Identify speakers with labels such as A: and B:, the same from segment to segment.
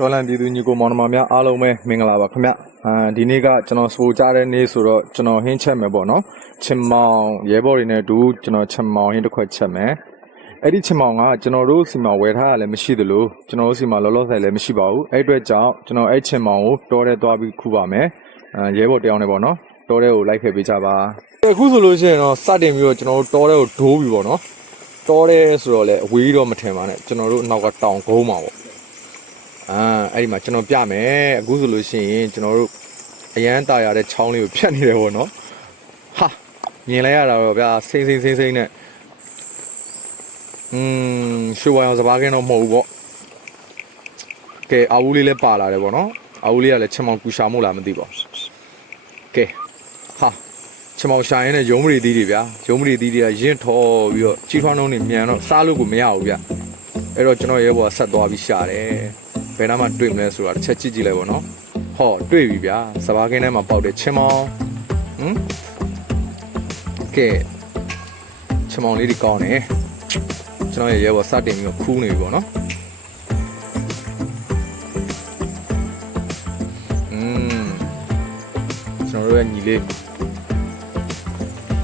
A: ဒေါ်လန်ပြည်သူညီကိုမောင်နှမများအားလုံးပဲမင်္ဂလာပါခင်ဗျအာဒီနေ့ကကျွန်တော်စပိုကြတဲ့နေ့ဆိုတော့ကျွန်တော်ဟင်းချက်မယ်ပေါ့နော်ချင်မောင်ရဲဘော်တွေနဲ့အတူကျွန်တော်ချင်မောင်ဟင်းတစ်ခွက်ချက်မယ်အဲ့ဒီချင်မောင်ကကျွန်တော်တို့စီမှာဝယ်ထားရလည်းမရှိသလိုကျွန်တော်တို့စီမှာလောလောဆယ်လည်းမရှိပါဘူးအဲ့အတွက်ကြောင့်ကျွန်တော်အဲ့ချင်မောင်ကိုတောထဲသွားပြီးခူးပါမယ်အာရဲဘော်တယောက်နဲ့ပေါ့နော်တောထဲကိုလိုက်ခဲ့ပေးကြပါအခုဆိုလို့ရှိရင်တော့စတင်ပြီးတော့ကျွန်တော်တို့တောထဲကိုဒိုးပြီပေါ့နော်တောထဲဆိုတော့လည်းအဝေးတော့မထင်ပါနဲ့ကျွန်တော်တို့နောက်ကတောင်ကုန်းမှာပေါ့ အာအဲ့ဒီမှာကျွန်တော်ပြမယ်အခုဆိုလို့ရှိရင်ကျွန်တော်တို့အရန်တာရတဲ့ချောင်းလေးကိုဖြတ်နေတယ်ပေါ့နော်ဟာမြင်လိုက်ရတာတော့ဗျာစိမ့်စိမ့်စိမ့်စိမ့်နဲ့อืมရွှေဝါရောင်စပါးကင်းတော့မဟုတ်ဘူးပေါ့ကဲအာဝူးလေးလည်းပါလာတယ်ပေါ့နော်အာဝူးလေးကလည်းချင်မောင်ကူရှာမို့လားမသိပါဘူးကဲဟာချင်မောင်ရှာရင်လည်းရုံးမရီသီးတွေဗျာရုံးမရီသီးတွေကရင့်ထော်ပြီးတော့ကြီးထွားနှုံးနေမြန်တော့စားလို့ကိုမရဘူးဗျအဲ့တော့ကျွန်တော်ရဲဘော်ကဆက်သွားပြီးရှာတယ် ဘယ်နာမှတွေ့မလဲဆိုတာတစ်ချက်ကြည့်ကြည့်လိုက်ပါတော့ဟောတွေ့ပြီဗျာစဘာကင်းထဲမှာပေါက်တဲ့ချင်းမောင်ဟမ်ကဲချင်းမောင်လေးဒီကောင်းနေကျွန်တော်ရဲ့ရဲဘော်စတင်ပြီးတော့ခူးနေပြီပေါ့နော်อืมကျွန်တော်တို့ရဲ့ညီလေး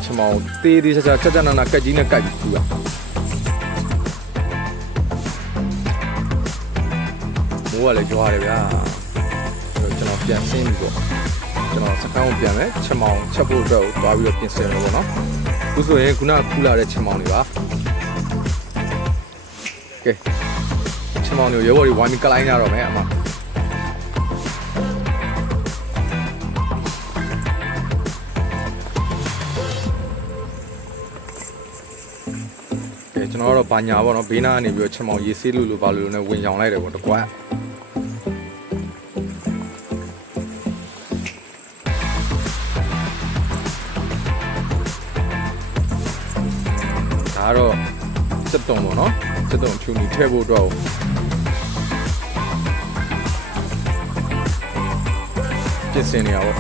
A: ချင်းမောင်တေးသေးချာချာချက်ချက်နာနာကက်ကြီးနဲ့ကက်ပြီးခူးရ မိုးကလည်းကြွားတယ်ဗျာအဲ့တော့ကျွန်တော်ပြန်ဆင်းပြီပေါ့ကျွန်တော်စကန်းကိုပြန်မယ်ချက်မောင်ချက်ဖို့အတွက်ကိုသွားပြီးတော့ပြင်ဆင်မယ်ပေါ့နော်အခုဆိုရင်ခုနကခူးလာတဲ့ချက်မောင်တွေပါကဲချက်မောင်တွေရေဘော်တွေဝိုင်းပြီးကလိုင်းကြတော့မယ်အမကဲကျွန်တော်ကတော့ဘာညာပေါ့နော်ဘေးနားကနေပြီးတော့ချက်မောင်ရေဆေးလို့လို့ဘာလို့လို့နဲ့ဝင်ရောင်လိုက်တယ်ပေါ့တကွာ ဒါကတော့စက်တုံပေါ့နော်စက်တုံဖြူနေထည့်ဖို့အတွက်ပြင်ဆင်နေရပါ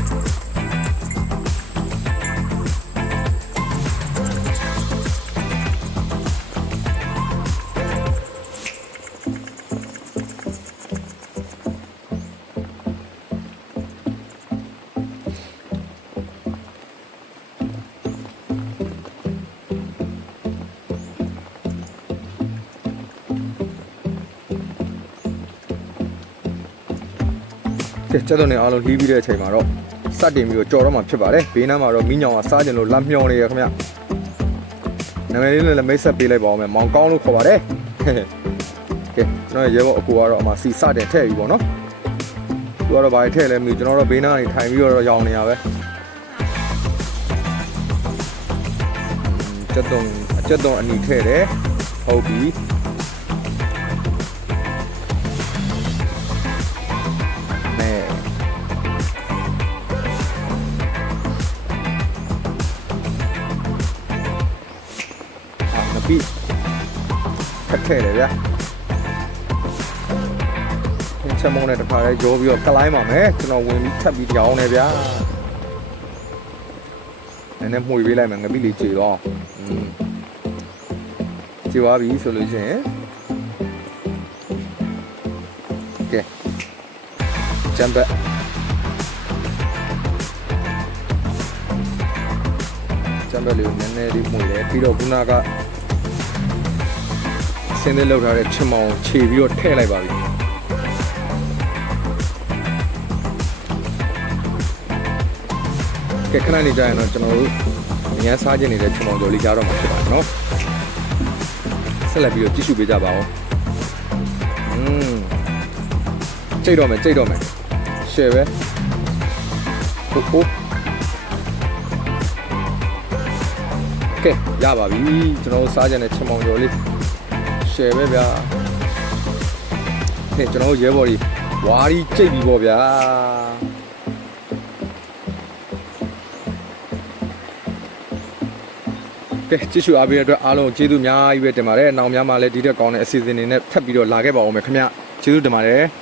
A: ကဲစက်တုံနေအားလုံးလှီးပြီးတဲ့အချိန်မှာတော့စတင်ပြီးတော့ကြော်တော့မှဖြစ်ပါတယ်ဘေးနားမှာတော့မိညောင်ကစားကြင်လို့လက်မျောနေရခင်ဗျနာမည်လေးနဲ့လည်းမိတ်ဆက်ပေးလိုက်ပါဦးမယ်မောင်ကောင်းလို့ခေါ်ပါတယ်ကဲကျွန်တော်ရဲဘော်အကူကတော့အမှစီစတင်ထည့်ပြီပေါ့နော်သူကတော့ဘာထည့်လဲမသိဘူးကျွန်တော်တော့ဘေးနားကနေထိုင်ပြီးတော့ရောင်နေရပဲစက်တုံအစက်တုံအနီထည့်တယ်ဟုတ်ပြီ ခက်ခဲတယ်ဗျာသင်ချက်မုံနဲ့တခါလဲကြောပြီးတော့ကလိုင်းပါမယ်ကျွန်တော်ဝင်ပြီးထပ်ပြီးကြောင်းနေဗျာနည်းနည်းမှုပေးလိုက်မယ်ငပိလေးခြေတော့อืมခြေသွားပြီဆိုလို့ရှိရင်ကဲကျမ်းဘက်ကျမ်းဘက်လေးကိုနည်းနည်းလေးမှုတ်တယ်ပြီးတော့ခုနက ဆင်းသေးလောက်ထားတဲ့ချင်မောင်ခြေပြီးတော့ထည့်လိုက်ပါပြီကဲခဏနေကြရင်တော့ကျွန်တော်တို့အများစားခြင်းနေတဲ့ချင်မောင်တို့လေးကြားတော့မှာဖြစ်ပါတယ်နော်ဆက်လက်ပြီးတော့ကြည့်ရှုပေးကြပါဦးอืมကြိတ်တော့မယ်ကြိတ်တော့မယ်ရှယ်ပဲဟိုဟိုကဲရပါပြီကျွန်တော်တို့စားကြတဲ့ချင်မောင်ကျော်လေး ရှယ်ပဲဗျာဟဲ့ကျွန်တော်တို့ရဲဘော်ကြီးဝါရီကြိတ်ပြီပေါ့ဗျာကဲကြည့်ရှုအားပေးတဲ့အတွက်အားလုံးကျေးဇူးအများကြီးပဲတင်ပါတယ်။နောက်များမှာလည်းဒီတက်ကောင်းတဲ့အစီအစဉ်တွေနဲ့ထပ်ပြီးတော့လာခဲ့ပါဦးမယ်ခင်ဗျ။ကျေးဇူးတင်ပါတယ်။